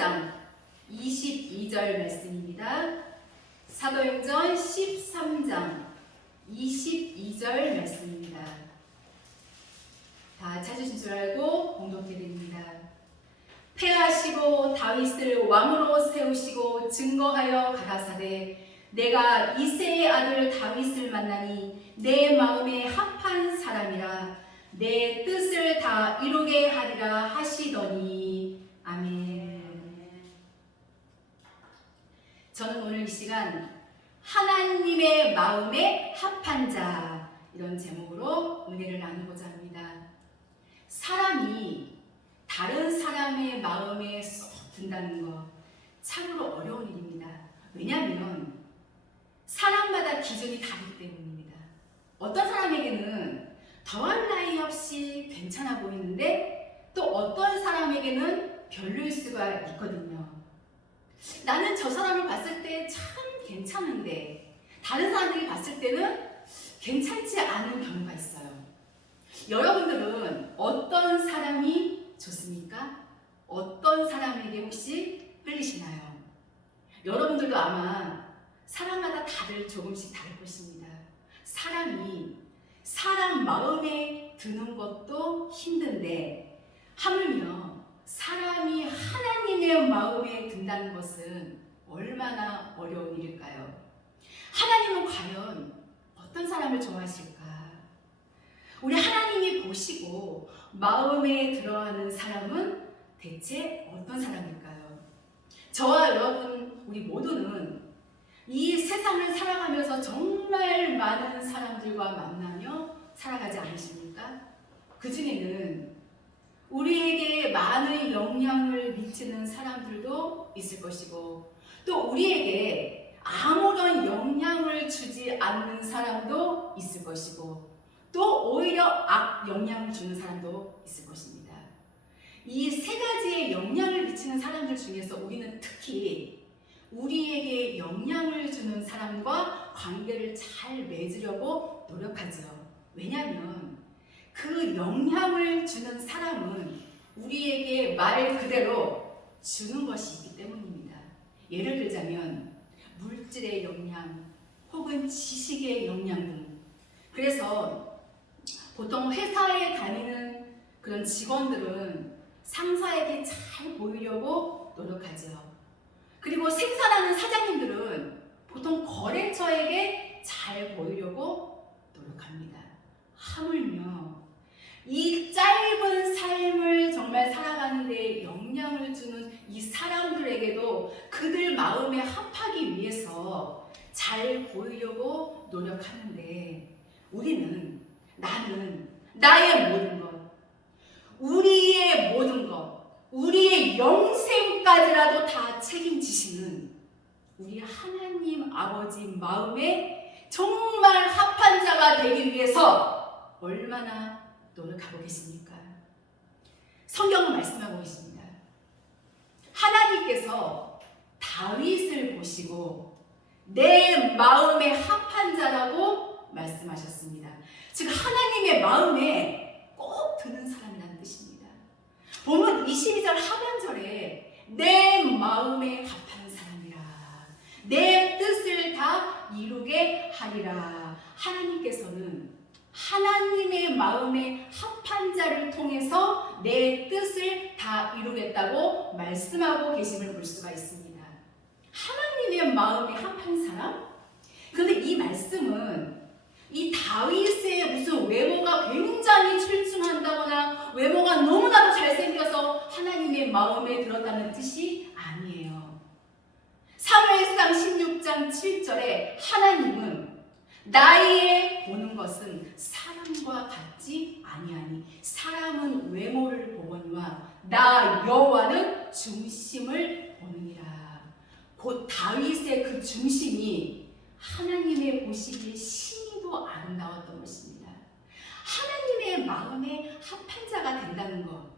13장 22절 말씀입니다. 사도행전 13장 22절 말씀입니다. 다 찾으신 줄 알고 봉독해 드립니다. 패하시고 다윗을 왕으로 세우시고 증거하여 가라사대 내가 이새의 아들 다윗을 만나니 내 마음에 합한 사람이라 내 뜻을 다 이루게 하리라 하시더니 아멘. 저는 오늘 이 시간 하나님의 마음에 합한 자 이런 제목으로 은혜를 나누고자 합니다. 사람이 다른 사람의 마음에 쏙 든다는 거 참으로 어려운 일입니다. 왜냐하면 사람마다 기준이 다르기 때문입니다. 어떤 사람에게는 더할 나위 없이 괜찮아 보이는데 또 어떤 사람에게는 별로일 수가 있거든요. 나는 저 사람을 봤을 때 참 괜찮은데 다른 사람들이 봤을 때는 괜찮지 않은 경우가 있어요. 여러분들은 어떤 사람이 좋습니까? 어떤 사람에게 혹시 끌리시나요? 여러분들도 아마 사람마다 다들 조금씩 다를 것입니다. 사람이 사람 마음에 드는 것도 힘든데 하물며 사람이 하나님의 마음에 든다는 것은 얼마나 어려운 일일까요? 하나님은 과연 어떤 사람을 좋아하실까? 우리 하나님이 보시고 마음에 들어하는 사람은 대체 어떤 사람일까요? 저와 여러분 우리 모두는 이 세상을 살아가면서 정말 많은 사람들과 만나며 살아가지 않으십니까? 그 중에는 우리에게 많은 영향을 미치는 사람들도 있을 것이고 또 우리에게 아무런 영향을 주지 않는 사람도 있을 것이고 또 오히려 악 영향을 주는 사람도 있을 것입니다. 이 세 가지의 영향을 미치는 사람들 중에서 우리는 특히 우리에게 영향을 주는 사람과 관계를 잘 맺으려고 노력하죠. 왜냐하면 그 영향을 주는 사람은 우리에게 말 그대로 주는 것이 있기 때문입니다. 예를 들자면 물질의 영향 혹은 지식의 영향 등. 그래서 보통 회사에 다니는 그런 직원들은 상사에게 잘 보이려고 노력하죠. 그리고 생산하는 사장님들은 보통 거래처에게 잘 보이려고 노력합니다. 하물며 이 짧은 삶을 정말 살아가는 데 영향을 주는 이 사람들에게도 그들 마음에 합하기 위해서 잘 보이려고 노력하는데 나는 나의 모든 것, 우리의 모든 것, 우리의 영생까지라도 다 책임지시는 우리 하나님 아버지 마음에 정말 합한 자가 되기 위해서 얼마나 노력하고 계십니까? 성경은 말씀하고 계십니다. 하나님께서 다윗을 보시고 내 마음에 합한 자라고 말씀하셨습니다. 즉 하나님의 마음에 꼭 드는 사람이라는 뜻입니다. 본문 22절 하반절에 내 마음에 합한 사람이라 내 뜻을 다 이루게 하리라. 하나님께서는 하나님의 마음에 합한 자를 통해서 내 뜻을 다 이루겠다고 말씀하고 계심을 볼 수가 있습니다. 하나님의 마음에 합한 사람? 그런데 이 말씀은 이 다윗의 무슨 외모가 굉장히 출중한다거나 외모가 너무나도 잘생겨서 하나님의 마음에 들었다는 뜻이 아니에요. 사무엘상 16장 7절에 하나님은 나의 보는 것은 사람과 같지 아니하니 사람은 외모를 보거니와 나 여호와는 중심을 보느니라. 곧 다윗의 그 중심이 하나님의 보시기에 심히도 아름다웠던 것입니다. 하나님의 마음에 합한 자가 된다는 것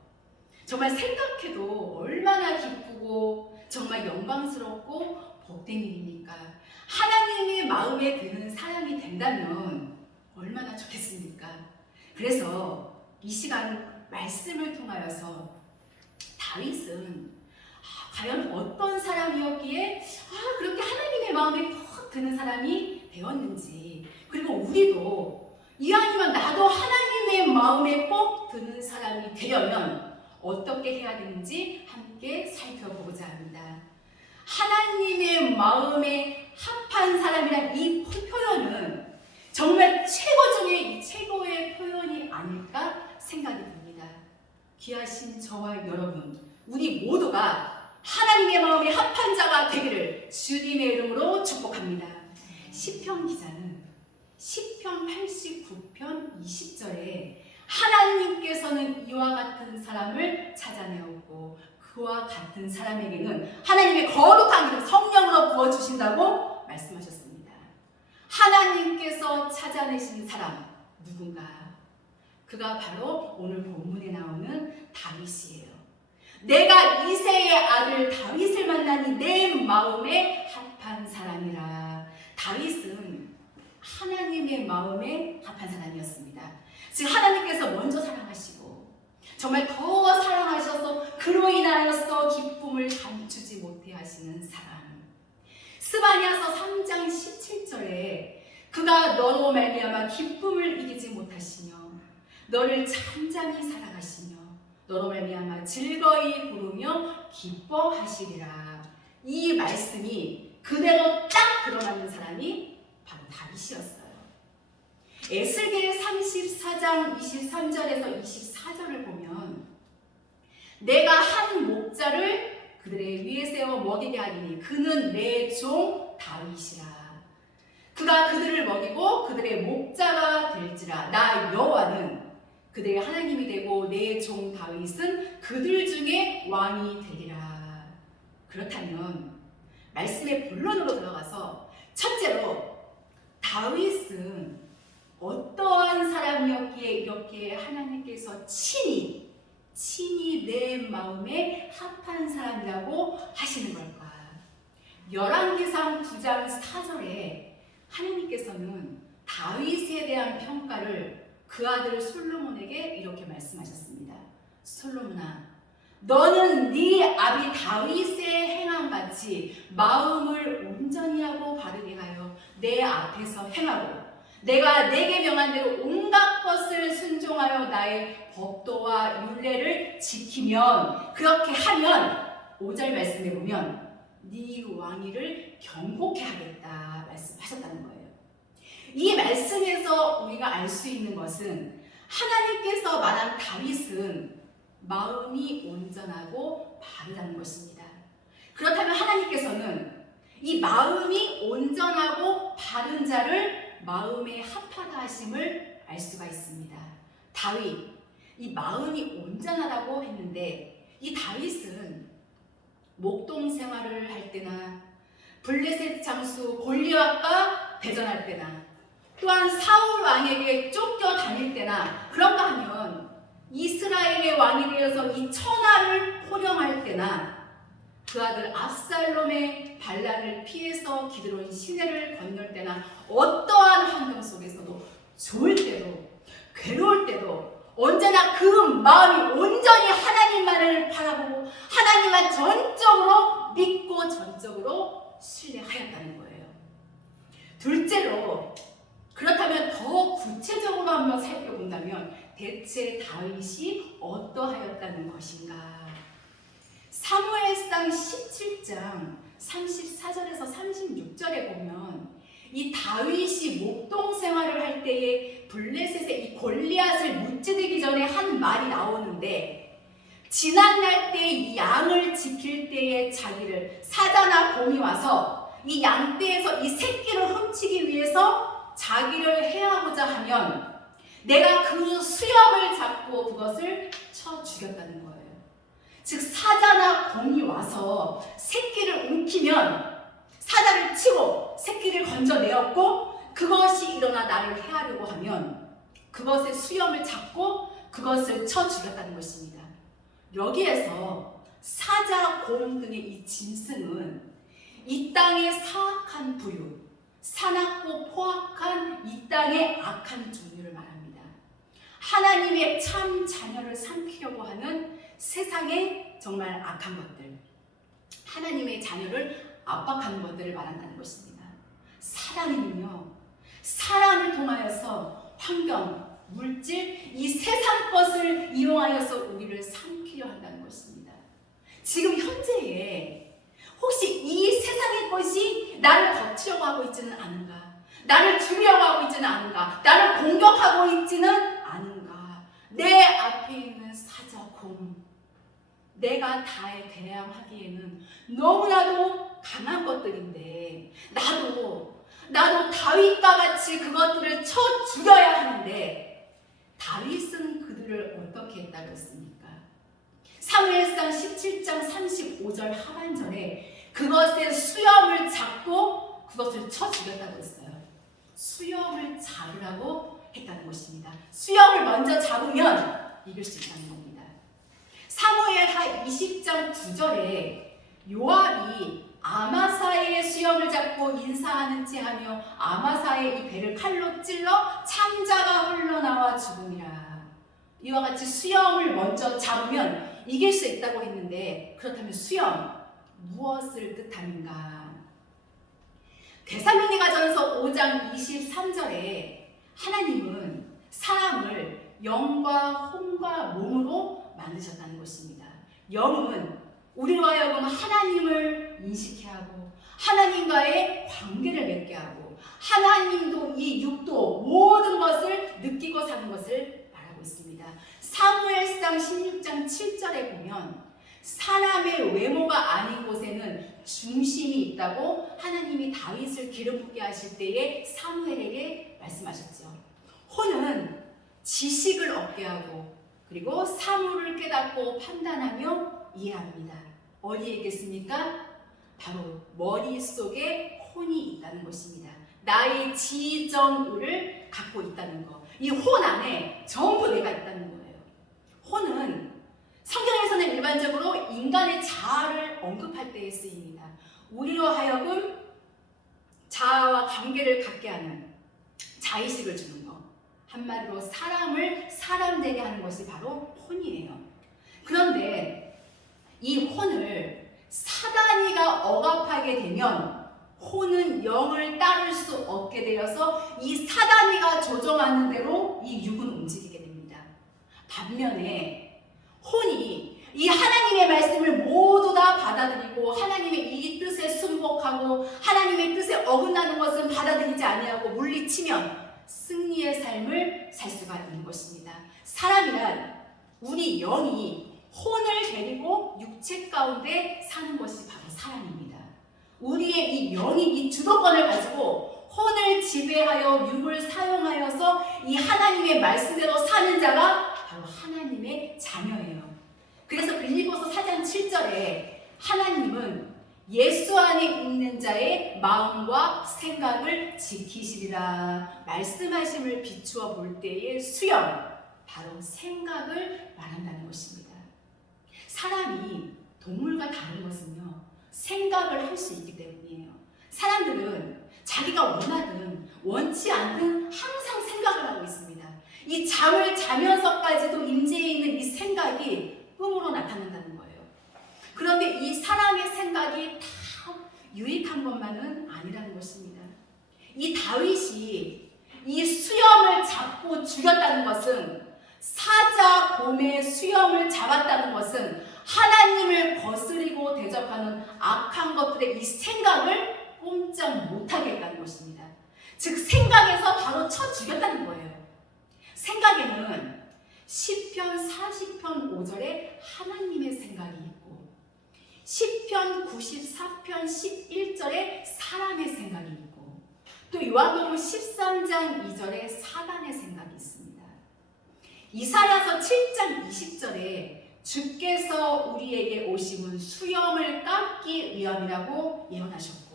정말 생각해도 얼마나 기쁘고 정말 영광스럽고 복된 일입니까? 하나님의 마음에 드는 사람이 된다면 얼마나 좋겠습니까? 그래서 이 시간 말씀을 통하여서 다윗은 과연 어떤 사람이었기에 그렇게 하나님의 마음에 퍽 드는 사람이 되었는지, 그리고 우리도 이왕이면 나도 하나님의 마음에 꼭 드는 사람이 되려면 어떻게 해야 되는지 함께 살펴보고자 합니다. 하나님의 마음에 합한 사람이란 이 표현은 정말 최고 중에 최고의 표현이 아닐까 생각이 듭니다. 귀하신 저와 여러분, 우리 모두가 하나님의 마음에 합한 자가 되기를 주님의 이름으로 축복합니다. 시편 기자는 시편 89편 20절에 하나님께서는 이와 같은 사람을 찾아내었고 그와 같은 사람에게는 하나님의 거룩한 기름 성령으로 부어주신다고 말씀하셨습니다. 하나님께서 찾아내신 사람 누군가? 그가 바로 오늘 본문에 나오는 다윗이에요. 내가 이새의 아들 다윗을 만나니 내 마음에 합한 사람이라. 다윗은 하나님의 마음에 합한 사람이었습니다. 즉 하나님께서 먼저 사랑하시고 정말 더 사랑하셔서 그로 인하여서 기쁨을 감추지 못해 하시는 사람. 스바냐서 3장 17절에 그가 너로 말미암아 기쁨을 이기지 못하시며 너를 잠잠히 사랑하시며 너로 말미암아 즐거이 부르며 기뻐하시리라. 이 말씀이 그대로 딱 드러나는 사람이 바로 다윗이었어요. 에스겔 34장 23절에서 24절을 보면 내가 한 목자를 그들의 위에 세워 먹이게 하리니 그는 내 종 다윗이라. 그가 그들을 먹이고 그들의 목자가 될지라. 나 여호와는 그들의 하나님이 되고 내 종 다윗은 그들 중에 왕이 되리라. 그렇다면 말씀의 본론으로 들어가서 첫째로 다윗은 어떠한 사람이었기에 이렇게 하나님께서 친히 내 마음에 합한 사람이라고 하시는 걸까? 열왕기상 9장 4절에 하나님께서는 다윗에 대한 평가를 그 아들 솔로몬에게 이렇게 말씀하셨습니다. 솔로몬아, 너는 네 아비 다윗의 행함같이 마음을 온전히 하고 바르게 하여 내 앞에서 행하고 내가 내게 명한 대로 온갖 것을 순종하여 나의 법도와 율례를 지키면, 그렇게 하면 5절 말씀에 보면 네 왕위를 경고케 하겠다 말씀하셨다는 거예요. 이 말씀에서 우리가 알 수 있는 것은 하나님께서 말한 다윗은 마음이 온전하고 바르다는 것입니다. 그렇다면 하나님께서는 이 마음이 온전하고 바른 자를 마음에 합하다 하심을 알 수가 있습니다. 다윗, 이 마음이 온전하다고 했는데 이 다윗은 목동 생활을 할 때나 블레셋 장수 골리앗과 대전할 때나 또한 사울 왕에게 쫓겨 다닐 때나 그런가 하면 이스라엘의 왕이 되어서 이 천하를 호령할 때나 그 아들 압살롬의 반란을 피해서 기드론 시내를 건널 때나 어떠한 환경 속에서도 좋을 때도 괴로울 때도 언제나 그 마음이 온전히 하나님만을 바라보고 하나님만 전적으로 믿고 전적으로 신뢰하였다는 거예요. 둘째로, 그렇다면 더 구체적으로 한번 살펴본다면 대체 다윗이 어떠하였다는 것인가? 사무엘상 17장 34절에서 36절에 보면 이 다윗이 목동 생활을 할 때에 블레셋의 이 골리앗을 무찌르기 전에 한 말이 나오는데, 지난날 때 이 양을 지킬 때에 자기를 사자나 곰이 와서 이 양떼에서 이 새끼를 훔치기 위해서 자기를 해하고자 하면 내가 그 수염을 잡고 그것을 쳐 죽였다는 거예요. 즉 사자나 곰이 와서 새끼를 움키면 사자를 치고 새끼를 건져내었고 그것이 일어나 나를 해하려고 하면 그것의 수염을 잡고 그것을 쳐 죽였다는 것입니다. 여기에서 사자, 곰 등의 이 짐승은 이 땅의 사악한 부류, 사납고 포악한 이 땅의 악한 종류를 말합니다. 하나님의 참 자녀를 삼키려고 하는 세상의 정말 악한 것들. 하나님의 자녀를 압박하는 것들을 말한다는 것입니다. 사람은요, 사람을 통하여서 환경, 물질, 이 세상 것을 이용하여서 우리를 삼키려 한다는 것입니다. 지금 현재에 혹시 이 세상의 것이 나를 덮치려고 하고 있지는 않은가? 나를 죽이려고 하고 있지는 않은가? 나를 공격하고 있지는 않은가? 내 앞에 있는 사자, 곰, 내가 다에 대항하기에는 너무나도 강한 것들인데 나도 다윗과 같이 그것들을 쳐 죽여야 하는데 다윗은 그들을 어떻게 했다고 했습니까? 사무엘상 17장 35절 하반절에 그것의 수염을 잡고 그것을 쳐 죽였다고 했어요. 수염을 잡으라고 했다는 것입니다. 수염을 먼저 잡으면 이길 수 있다는 겁니다. 사무엘하 20장 9절에 요압이 아마사의 수염을 잡고 인사하는 체 하며 아마사의 이 배를 칼로 찔러 창자가 흘러나와 죽으니라. 이와 같이 수염을 먼저 잡으면 이길 수 있다고 했는데 그렇다면 수염 무엇을 뜻하는가? 데살로니가전서 5장 23절에 하나님은 사람을 영과 혼과 몸으로 만드셨다는 것입니다. 영은 우리로 하여금 하나님을 인식해 하고 하나님과의 관계를 맺게 하고 하나님도 이 육도 모든 것을 느끼고 사는 것을 말하고 있습니다. 사무엘상 16장 7절에 보면 사람의 외모가 아닌 곳에는 중심이 있다고 하나님이 다윗을 기름 붓게 하실 때에 사무엘에게 말씀하셨죠. 혼은 지식을 얻게 하고 그리고 사물을 깨닫고 판단하며 이해합니다. 어디에 있겠습니까? 바로 머릿속에 혼이 있다는 것입니다. 나의 지정의를 갖고 있다는 것. 이 혼 안에 전부 내가 있다는 거예요. 혼은 성경에서는 일반적으로 인간의 자아를 언급할 때에 쓰입니다. 우리로 하여금 자아와 관계를 갖게 하는 자의식을 주는 것. 한마디로 사람을 사람되게 하는 것이 바로 혼이에요. 그런데 이 혼을 사단이가 억압하게 되면 혼은 영을 따를 수 없게 되어서 이 사단이가 조정하는 대로 이 육은 움직이게 됩니다. 반면에 혼이 이 하나님의 말씀을 모두 다 받아들이고 하나님의 이 뜻에 순복하고 하나님의 뜻에 어긋나는 것은 받아들이지 아니하고 물리치면 승리의 삶을 살 수가 있는 것입니다. 사람이란 우리 영이 혼을 데리고 육체 가운데 사는 것이 바로 사람입니다. 우리의 이 영이 이 주도권을 가지고 혼을 지배하여 육을 사용하여서 이 하나님의 말씀대로 사는 자가 바로 하나님의 자녀예요. 그래서 빌립보서 4장 7절에 하나님은 예수 안에 있는 자의 마음과 생각을 지키시리라 말씀하심을 비추어 볼 때의 수염, 바로 생각을 말한다는 것입니다. 사람이 동물과 다른 것은요, 생각을 할 수 있기 때문이에요. 사람들은 자기가 원하든 원치 않든 항상 생각을 하고 있습니다. 이 잠을 자면서까지도 임재해 있는 이 생각이 꿈으로 나타난다는 거예요. 그런데 이 사람의 생각이 다 유익한 것만은 아니라는 것입니다. 이 다윗이 이 수염을 잡고 죽였다는 것은, 사자 곰의 수염을 잡았다는 것은 하나님을 거스리고 대적하는 악한 것들의 이 생각을 꼼짝 못하게 했다는 것입니다. 즉 생각에서 바로 쳐 죽였다는 거예요. 생각에는 시편 40편 5절에 하나님의 생각이 있고 시편 94편 11절에 사람의 생각이 있고 또 요한복음 13장 2절에 사단의 생각이 있습니다. 이사야서 7장 20절에 주께서 우리에게 오심은 수염을 감기 위함이라고 예언하셨고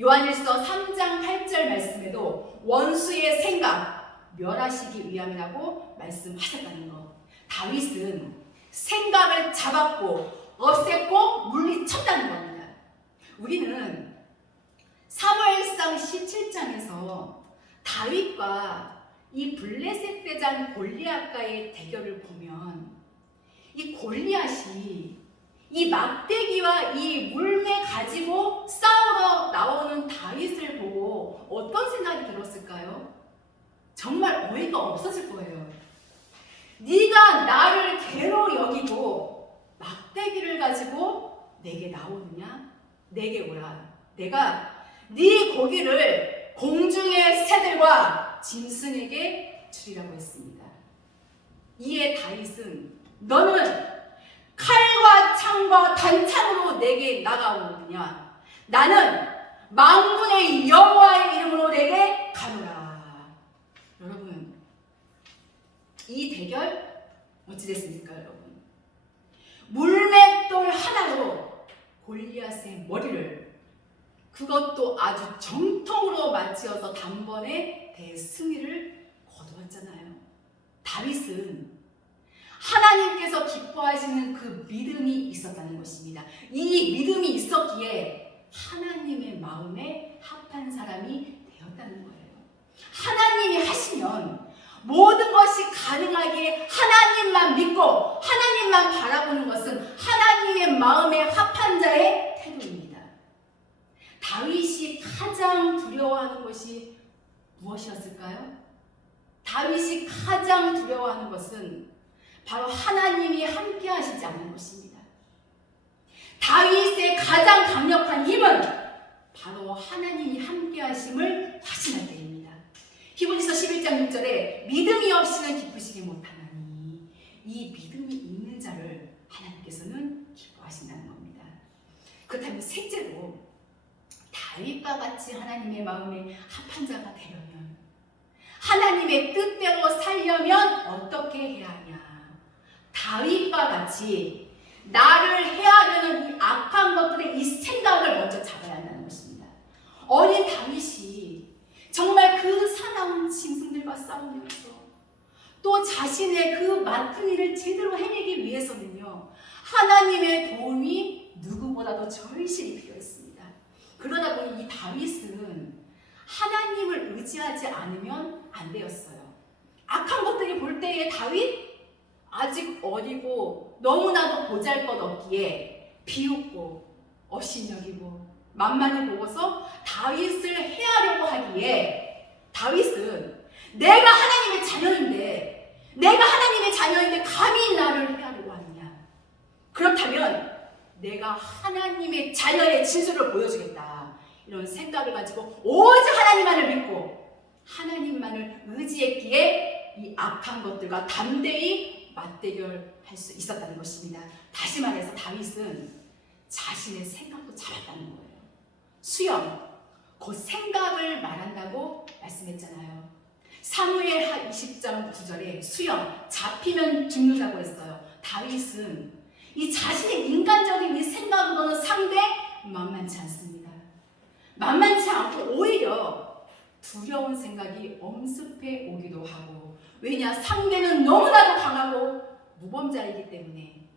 요한일서 3장 8절 말씀에도 원수의 생각 멸하시기 위함이라고 말씀하셨다는 것. 다윗은 생각을 잡았고 없앴고 물리쳤다는 겁니다. 우리는 사무엘상 17장에서 다윗과 이 블레셋 대장 골리앗과의 대결을 보면 이 골리앗이 이 이 막대기와 이 물매 가지고 싸우러 나오는 다윗을 보고 어떤 생각이 들었을까요? 정말 어이가 없었을 거예요. 네가 나를 개로 여기고 막대기를 가지고 내게 나오느냐? 내게 오라. 내가 네 고기를 공중의 새들과 짐승에게 주리라고 했습니다. 이에 다윗은 너는 칼과 창과 단창으로 내게 나가오느냐? 나는 만군의 여호와의 이름으로 내게 가노라. 여러분, 이 대결 어찌 됐습니까, 여러분? 물맷돌 하나로 골리앗의 머리를, 그것도 아주 정통으로 맞추어서 단번에 대승리를 거두었잖아요. 다윗은 하나님께서 기뻐하시는 그 믿음이 있었다는 것입니다. 이 믿음이 있었기에 하나님의 마음에 합한 사람이 되었다는 거예요. 하나님이 하시면 모든 것이 가능하기에 하나님만 믿고 하나님만 바라보는 것은 하나님의 마음에 합한 자의 태도입니다. 다윗이 가장 두려워하는 것이 무엇이었을까요? 다윗이 가장 두려워하는 것은 바로 하나님이 함께 하시지 않는 것입니다. 다윗의 가장 강력한 힘은 바로 하나님이 함께 하심을 확신할 때입니다. 히브리서 11장 6절에 믿음이 없이는 기쁘시지 못하나니 이 믿음이 있는 자를 하나님께서는 기뻐하신다는 겁니다. 그렇다면 셋째로 다윗과 같이 하나님의 마음에 합한 자가 되려면, 하나님의 뜻대로 살려면 어떻게 해야 하냐? 다윗과 같이 나를 해하려는 이 악한 것들의 이 생각을 먼저 잡아야 한다는 것입니다. 어린 다윗이 정말 그 사나운 짐승들과 싸우면서 또 자신의 그 맡은 일을 제대로 해내기 위해서는요, 하나님의 도움이 누구보다도 절실히 필요했습니다. 그러다 보니 이 다윗은 하나님을 의지하지 않으면 안 되었어요. 악한 것들이 볼 때에 다윗 아직 어리고 너무나도 보잘것없기에 비웃고 업신여기고 만만히 보고서 다윗을 해하려고 하기에 다윗은 내가 하나님의 자녀인데 감히 나를 해하려고 하느냐? 그렇다면 내가 하나님의 자녀의 진술을 보여주겠다. 이런 생각을 가지고 오직 하나님만을 믿고 하나님만을 의지했기에 이 악한 것들과 담대히 맞대결할 수 있었다는 것입니다. 다시 말해서 다윗은 자신의 생각도 잡았다는 거예요. 수영, 곧 생각을 말한다고 말씀했잖아요. 사무엘하 20장 9절에 수영, 잡히면 죽는다고 했어요. 다윗은 이 자신의 인간적인 이 생각으로는 상대 만만치 않습니다. 만만치 않고 오히려 두려운 생각이 엄습해 오기도 하고, 왜냐? 상대는 너무나도 강하고 무범자이기 때문에.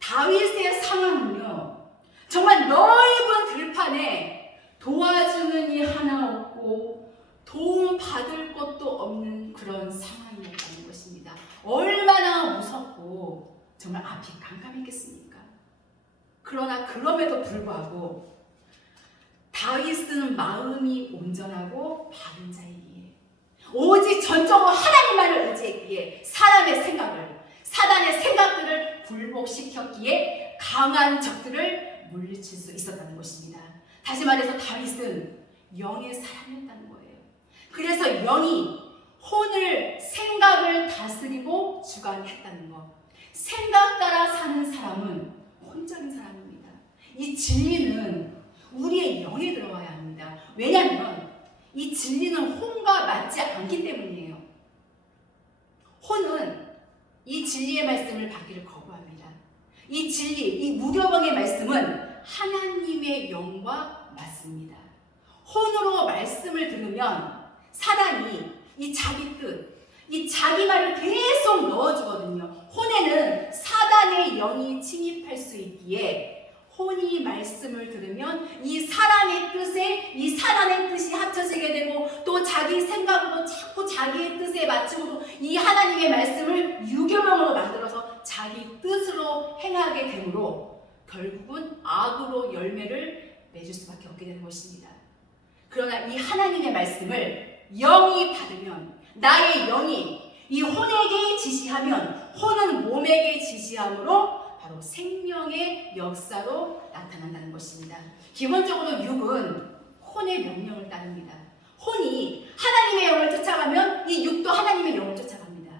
다윗의 상황은요, 정말 넓은 들판에 도와주는 이 하나 없고 도움 받을 것도 없는 그런 상황이었다는 것입니다. 얼마나 무섭고 정말 앞이 깜깜했겠습니까? 그러나 그럼에도 불구하고 다윗은 마음이 온전하고 바른 자이기에, 오직 전적으로 하나님만을 의지했기에 사람의 생각을, 사단의 생각들을 굴복시켰기에 강한 적들을 물리칠 수 있었다는 것입니다. 다시 말해서 다윗은 영의 사람이었다는 거예요. 그래서 영이 혼을, 생각을 다스리고 주관했다는 것. 생각 따라 사는 사람은 혼적인 사람입니다. 이 진리는 우리의 영에 들어와야 합니다. 왜냐하면 이 진리는 혼과 맞지 않기 때문이에요. 혼은 이 진리의 말씀을 받기를 거부합니다. 이 진리, 이 무교병의 말씀은 하나님의 영과 맞습니다. 혼으로 말씀을 들으면 사단이 이 자기 뜻, 이 자기 말을 계속 넣어주거든요. 혼에는 사단의 영이 침입할 수 있기에 혼이 말씀을 들으면 이 사람의 뜻에 이 사단의 뜻이 합쳐지게 되고, 또 자기 생각으로 자꾸 자기의 뜻에 맞추고 이 하나님의 말씀을 유교명으로 만들어서 자기 뜻으로 행하게 되므로 결국은 악으로 열매를 맺을 수밖에 없게 되는 것입니다. 그러나 이 하나님의 말씀을 영이 받으면, 나의 영이 이 혼에게 지시하면 혼은 몸에게 지시함으로 바로 생명의 역사로 나타난다는 것입니다. 기본적으로 육은 혼의 명령을 따릅니다. 혼이 하나님의 영을 쫓아가면 이 육도 하나님의 영을 쫓아갑니다.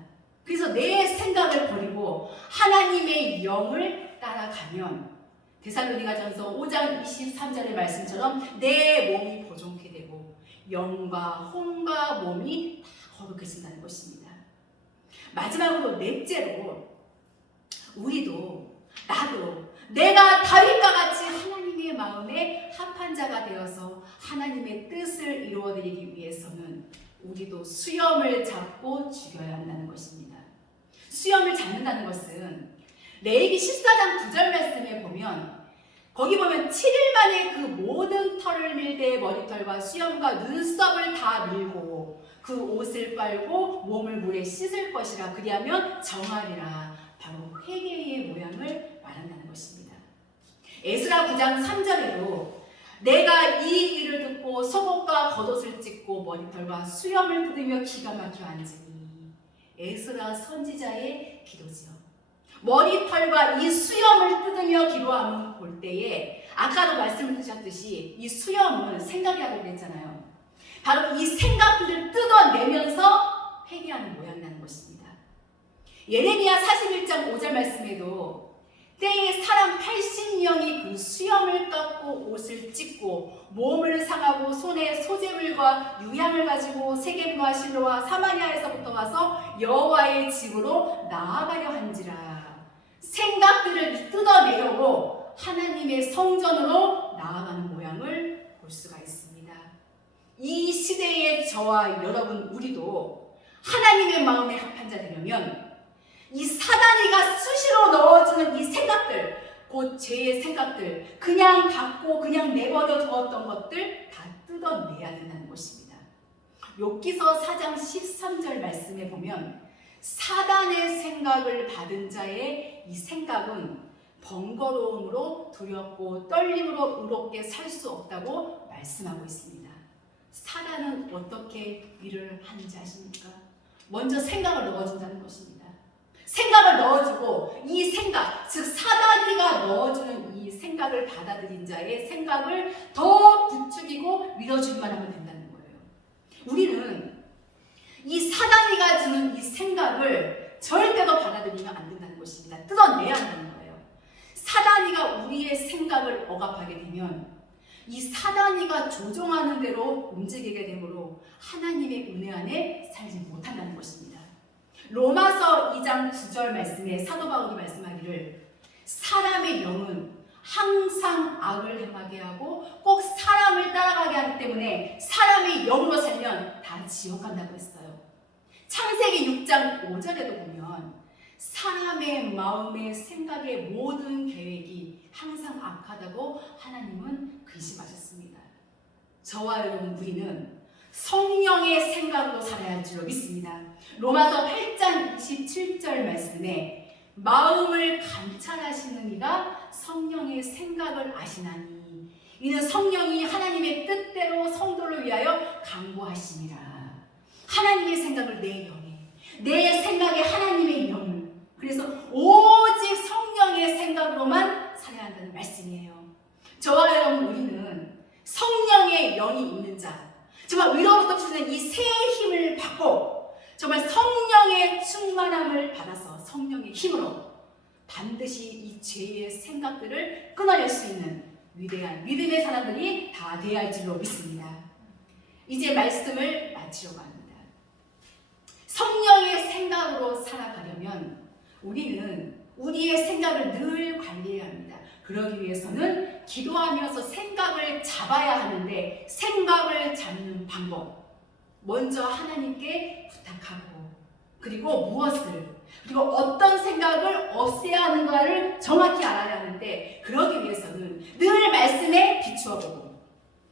그래서 내 생각을 버리고 하나님의 영을 따라가면 데살로니가전서 5장 23절의 말씀처럼 내 몸이 보존케 되고 영과 혼과 몸이 다 거룩해진다는 것입니다. 마지막으로 넷째로 우리도 나도 내가 다윗과 같이 하나님의 마음에 합한 자가 되어서 하나님의 뜻을 이루어드리기 위해서는 우리도 수염을 잡고 죽여야 한다는 것입니다. 수염을 잡는다는 것은 레위기 14장 9절 말씀에 보면 거기 보면 7일 만에 그 모든 털을 밀되 머리털과 수염과 눈썹을 다 밀고 그 옷을 빨고 몸을 물에 씻을 것이라 그리하면 정하리라. 바로 회개의 모양을 말한다는 것입니다. 에스라 9장 3절에도 내가 이 일을 듣고 속옷과 겉옷을 찢고 머리털과 수염을 뜯으며 기가 막혀 앉으니 에스라 선지자의 기도지요. 머리털과 이 수염을 뜯으며 기도하는 볼 때에 아까도 말씀을 드렸듯이 이 수염은 생각이라고 그랬잖아요. 바로 이 생각들을 뜯어내면서 회개하는 모양이라는 것입니다. 예레미야 41장 5절 말씀에도 때에 사람 80명이 그 수염을 깎고 옷을 찢고 몸을 상하고 손에 소재물과 유향을 가지고 세겜과 실로와 사마리아에서부터 가서 여호와의 집으로 나아가려 한지라. 생각들을 뜯어내려고 하나님의 성전으로 나아가는 모양을 볼 수가 있습니다. 이 시대의 저와 여러분 우리도 하나님의 마음에 합한 자 되려면 이 사단이가 수시로 넣어주는 이 생각들, 곧 죄의 생각들, 그냥 받고 그냥 내버려 두었던 것들 다 뜯어내야 된다는 것입니다. 욥기서 4장 13절 말씀에 보면 사단의 생각을 받은 자의 이 생각은 번거로움으로 두렵고 떨림으로 의롭게 살 수 없다고 말씀하고 있습니다. 사단은 어떻게 일을 하는지 아십니까? 먼저 생각을 넣어준다는 것입니다. 생각을 넣어주고 이 생각, 즉 사단이가 넣어주는 이 생각을 받아들인 자의 생각을 더 부추기고 밀어주기만 하면 된다는 거예요. 우리는 이 사단이가 주는 이 생각을 절대로 받아들이면 안 된다는 것입니다. 뜯어내야 한다는 거예요. 사단이가 우리의 생각을 억압하게 되면 이 사단이가 조종하는 대로 움직이게 되므로 하나님의 은혜 안에 살지 못한다는 것입니다. 로마서 2장 9절 말씀에 사도 바울이 말씀하기를 사람의 영은 항상 악을 행하게 하고 꼭 사람을 따라가게 하기 때문에 사람의 영으로 살면 다 지옥 간다고 했어요. 창세기 6장 5절에도 보면 사람의 마음의 생각의 모든 계획이 항상 악하다고 하나님은 글씨하셨습니다. 저와 여러분 우리는 성령의 생각으로 살아야 할 줄로 믿습니다. 로마서 8장 27절 말씀에 마음을 감찰하시는 이가 성령의 생각을 아시나니 이는 성령이 하나님의 뜻대로 성도를 위하여 강구하심이라. 하나님의 생각을 내 영에, 내 생각에 하나님의 영을, 그래서 오직 성령의 생각으로만 살아야 한다는 말씀이에요. 저와 여러분 우리는 성령의 영이 있는 자, 정말 위로부터 주는 이 새 힘을 받고 정말 성령의 충만함을 받아서 성령의 힘으로 반드시 이 죄의 생각들을 끊어낼 수 있는 위대한 믿음의 사람들이 다 되어야 할 줄로 믿습니다. 이제 말씀을 마치려고 합니다. 성령의 생각으로 살아가려면 우리는 우리의 생각을 늘 관리해야 합니다. 그러기 위해서는 기도하면서 생각을 잡아야 하는데 생각을 잡는 방법, 먼저 하나님께 부탁하고 그리고 무엇을, 그리고 어떤 생각을 없애야 하는가를 정확히 알아야 하는데 그러기 위해서는 늘 말씀에 비추어보고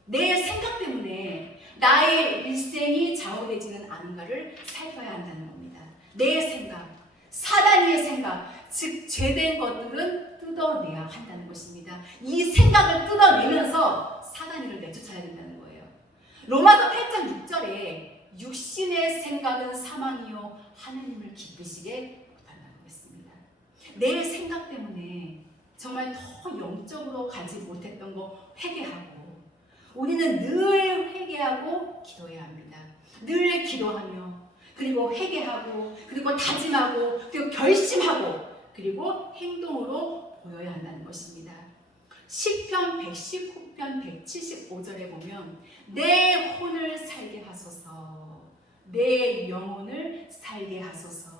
내 생각 때문에 나의 일생이 좌우되지는 않은가를 살펴야 한다는 겁니다. 내 생각, 사단의 생각, 즉 죄된 것들은 뜯어내야 한다는 것입니다. 이 생각을 뜯어내면서 사단이를 내쫓아야 된다는 거예요. 로마서 8장 6절에 육신의 생각은 사망이요 하나님을 기쁘시게 못한다고 했습니다. 내 생각 때문에 정말 더 영적으로 가지 못했던 거 회개하고, 우리는 늘 회개하고 기도해야 합니다. 늘 기도하며, 그리고 회개하고, 그리고 다짐하고, 그리고 결심하고, 그리고 행동으로 보여야 한다는 것입니다. 시편 119편 175절에 보면 내 혼을 살게 하소서, 내 영혼을 살게 하소서.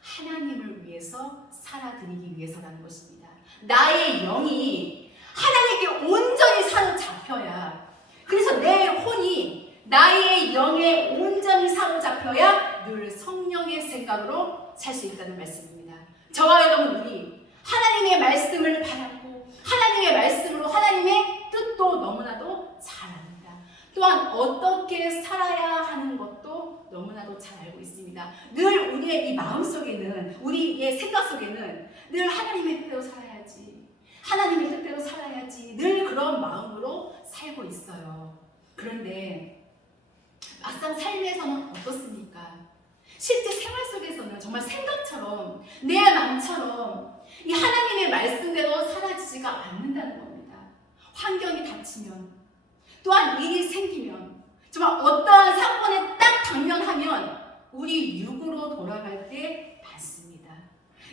하나님을 위해서 살아드리기 위해서라는 것입니다. 나의 영이 하나님께 온전히 사로잡혀야, 그래서 내 혼이 나의 영에 온전히 사로잡혀야 늘 성령의 생각으로 살 수 있다는 말씀입니다. 저와 여러분, 우리 하나님의 말씀을 받았고 하나님의 말씀으로 하나님의 뜻도 너무나도 잘 압니다. 또한 어떻게 살아야 하는 것도 너무나도 잘 알고 있습니다. 늘 우리의 이 마음속에는, 우리의 생각 속에는 늘 하나님의 뜻대로 살아야지, 하나님의 뜻대로 살아야지, 늘 그런 마음으로 살고 있어요. 그런데 막상 삶에서는 어떻습니까? 실제 생활 속에서는 정말 생각처럼, 내 마음처럼 이 하나님의 말씀대로 사라지지가 않는다는 겁니다. 환경이 닥치면, 또한 일이 생기면, 정말 어떠한 사건에 딱 당면하면 우리 육으로 돌아갈 때 많습니다.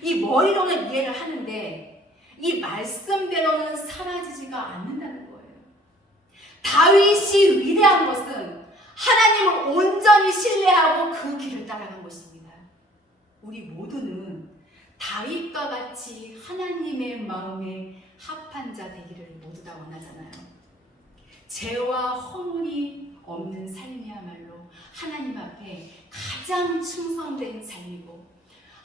이 머리로는 이해를 하는데 이 말씀대로는 사라지지가 않는다는 거예요. 다윗이 위대한 것은 하나님을 온전히 신뢰하고 그 길을 따라간 것입니다. 우리 모두는 다윗과 같이 하나님의 마음에 합한 자 되기를 모두 다 원하잖아요. 죄와 허물이 없는 삶이야말로 하나님 앞에 가장 충성된 삶이고,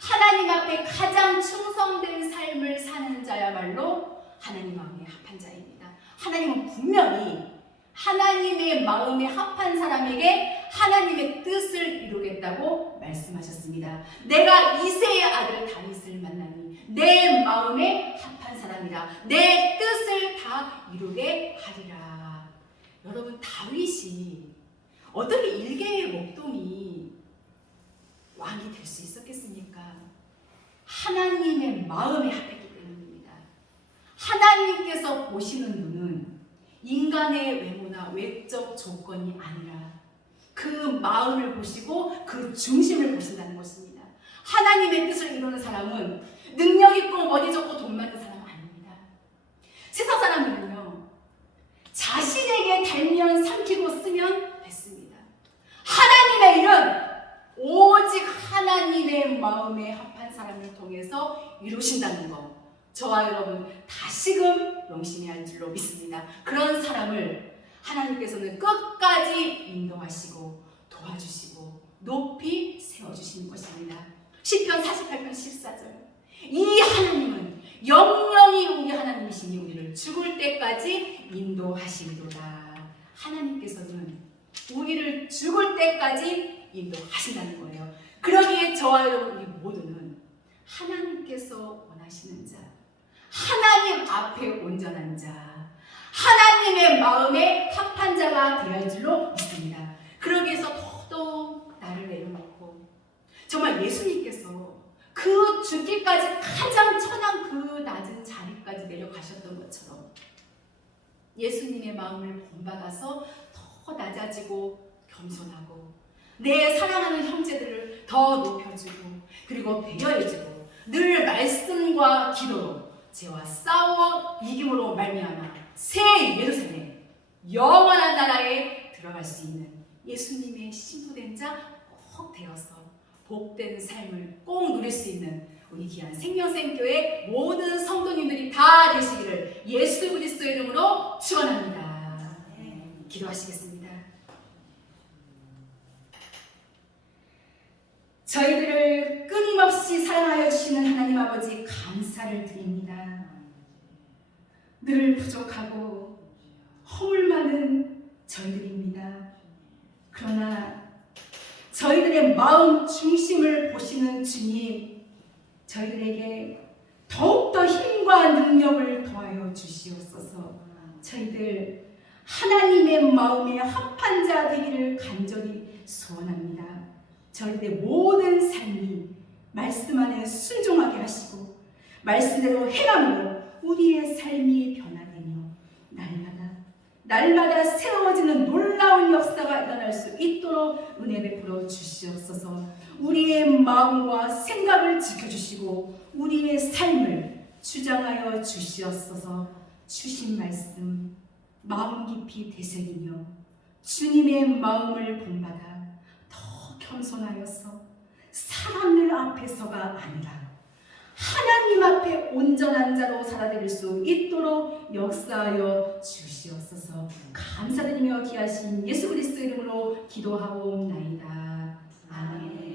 하나님 앞에 가장 충성된 삶을 사는 자야말로 하나님 마음에 합한 자입니다. 하나님은 분명히 하나님의 마음에 합한 사람에게 하나님의 뜻을 이루겠다고 말씀하셨습니다. 내가 이새의 아들 다윗을 만나니 내 마음에 합한 사람이라 내 뜻을 다 이루게 하리라. 여러분, 다윗이 어떻게 일개의 목동이 왕이 될 수 있었겠습니까? 하나님의 마음에 합했기 때문입니다. 하나님께서 보시는 눈은 인간의 외모나 외적 조건이 아니라 그 마음을 보시고 그 중심을 보신다는 것입니다. 하나님의 뜻을 이루는 사람은 능력 있고 머리 좋고 돈 많은 사람 아닙니다. 세상 사람들은요, 자신에게 달면 삼키고 쓰면 됐습니다. 하나님의 일은 오직 하나님의 마음에 합한 사람을 통해서 이루신다는 것, 저와 여러분 다시금 명심해야 할 줄로 믿습니다. 그런 사람을 하나님께서는 끝까지 인도하시고 도와주시고 높이 세워주시는 것입니다. 시편 48편 14절, 이 하나님은 영영이 우리 하나님이시니 우리를 죽을 때까지 인도하시리로다. 하나님께서는 우리를 죽을 때까지 인도하신다는 거예요. 그러기에 저와 여러분, 우리 모두는 하나님께서 원하시는 자, 하나님 앞에 온전한 자, 하나님의 마음에 합한 자가 되어야 할 줄로 믿습니다. 그러기 위해서 더더욱 나를 내려놓고, 정말 예수님께서 그 죽기까지 가장 천한 그 낮은 자리까지 내려가셨던 것처럼 예수님의 마음을 본받아서 더 낮아지고 겸손하고 내 사랑하는 형제들을 더 높여주고, 그리고 배려해주고, 늘 말씀과 기도로 죄와 싸워 이김으로 말미암아 새 예루살렘 영원한 나라에 들어갈 수 있는 예수님의 신부된 자 꼭 되어서 복된 삶을 꼭 누릴 수 있는 우리 귀한 생명샘교회 모든 성도님들이 다 되시기를 예수 그리스도의 이름으로 축원합니다. 기도하시겠습니다. 저희들을 끊임없이 사랑하여 주시는 하나님 아버지, 감사를 드립니다. 늘 부족하고 허물 많은 저희들입니다. 그러나 저희들의 마음 중심을 보시는 주님, 저희들에게 더 더욱더 힘과 능력을 더하여 주시옵소서. 저희들 하나님의 마음에 합한 자 되기를 간절히 소원합니다. 저희들의 모든 삶이 말씀 안에 순종하게 하시고 말씀대로 행함으로 우리의 삶이 변화되며 날마다 새로워지는 놀라운 역사가 일어날 수 있도록 은혜 베풀어 주시옵소서. 우리의 마음과 생각을 지켜주시고 우리의 삶을 주장하여 주시옵소서. 주신 말씀 마음 깊이 되새기며 주님의 마음을 본받아 더 겸손하여서 사람들 앞에서가 아니라 하나님 앞에 온전한 자로 살아낼 수 있도록 역사하여 주시옵소서. 감사드리며 귀하신 예수 그리스도 이름으로 기도하옵나이다. 아멘.